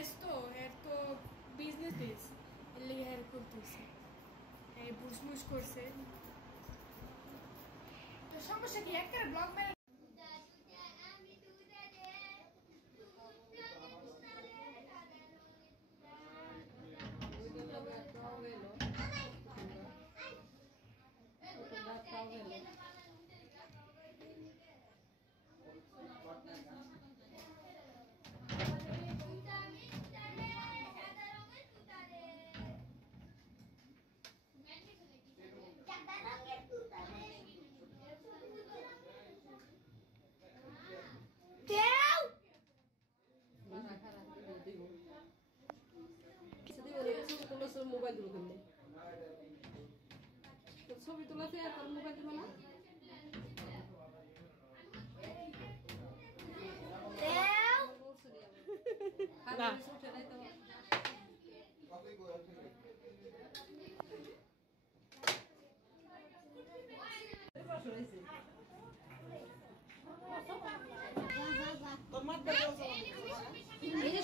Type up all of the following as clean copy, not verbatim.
ব্যস্ত এর তো বিজনেস দিস এর লেগে হেল্প করতেছে এই বুঝবুঝ করছে তো সমস্যা কি একটা ব্লগ মানে মোবাইল দিব কেমনে ছবি তোলাতে আর তোর মোবাইল দিব না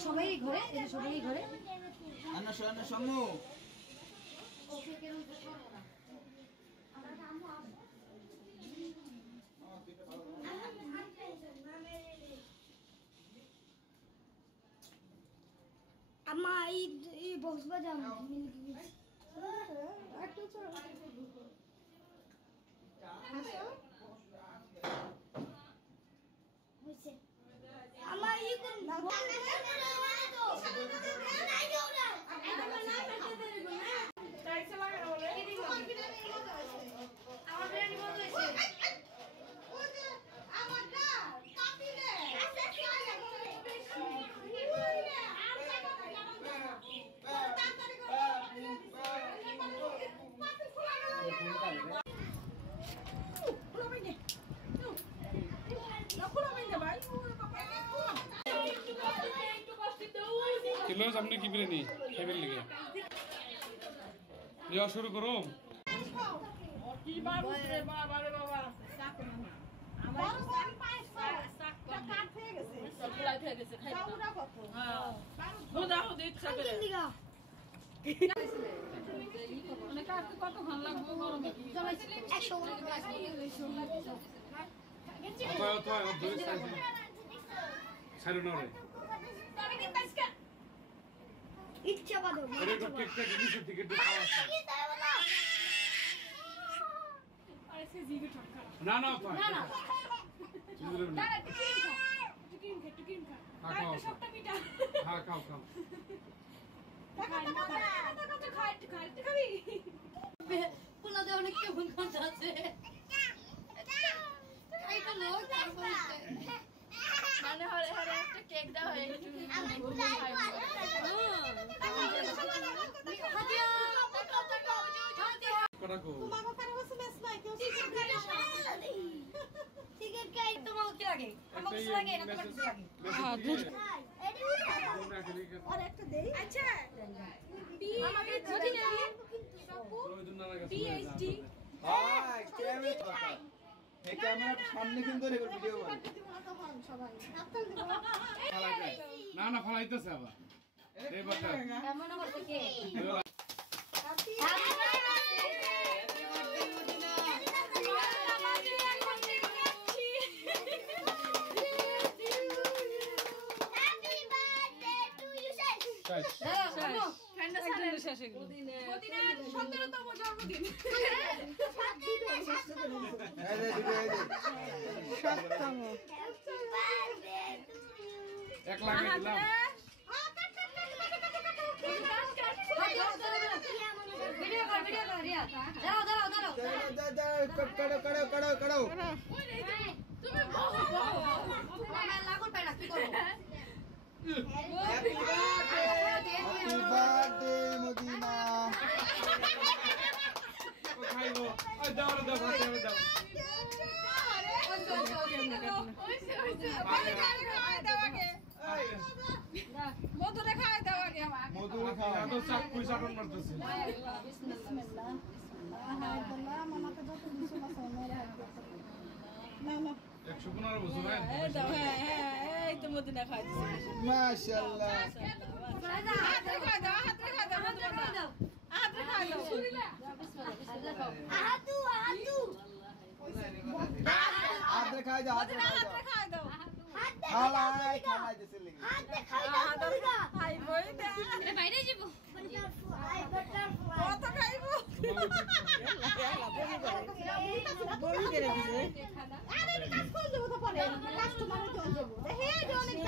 সবাই ঘরে সবাই ঘরে সম্মু আম্মা এই বক্স বাজাও আমার ই কোন কিলো সামনে কি বিরিয়ানি খাইবেন লিগে যাওয়া শুরু করো কি বাবু রে বাবা রে বাবা আমার কাট হয়ে গেছে সবলাই হয়ে গেছে খাই দাও কত হ্যাঁ দাও দিতে ইচ্ছা করে অনেক আর কত ভালো লাগবে গরমে 100 তো দুই সাইড না রে ইচ্ছা বাদো আরে তো কেকটা নিচে থেকে খাওয়া আরে সে জিগে ঠক্কা না না তো না না দাঁড়া তুই কিন খা তাই তো সবটা মিটা হ্যাঁ খাও খাও খাবি পোলা দেওয়া অনেক কেমন কথা আছে এইটা লোক মানে হরে হরে একটা কেক দাও একটু আমি ফুলাই করা কো তোমাকে কারো কাছে মেস নাই কেউ সিগারেট খাই তোমাকে কি লাগে আমাকে কিছু লাগে না তোমাকে কিছু লাগে আর একটা দেই আচ্ছা আমাকে যদি না পিএইচডি হাই ক্যামেরা এই ক্যামেরার সামনে কিন্তু রেকর্ড ভিডিও বানাই সবাই না না ফলাইতেছে আবার এই বাটা কেমন করতে কে এক লাগাই দিলাম ভিডিও কর রিয়া দাঁড়াও কাড়ো তুমি বহু লাগল পাই না কি করব হ্যাপি বার্থডে মদিনা কোথায় গো ওই দাও দাও দাও মধু দেখায় দাও আগে আমার মধু খাওয়া তো চাক পয়সা কোন মারতেছে বিসমিল্লাহ মামাকে যত কিছু আছে মেরে হাত না 115 বছর হয় এই দাও হ্যাঁ এই তো মদিনা খাই দিছে মাশাআল্লাহ হাতে খাই দাও হাতে খাই দাও হাতে খাই দাও হাতে খাই দাও হাতে খাই দাও হাতে হাতে খাই দাও খালাই খালাই দিছে লাগি খাই বই দে এটা বাইরে যাব কত খাইবো বড় করে দিছে আরে কাজ করে দেবো তো পরে কাস্টমারে চলে যাবো হে অনেক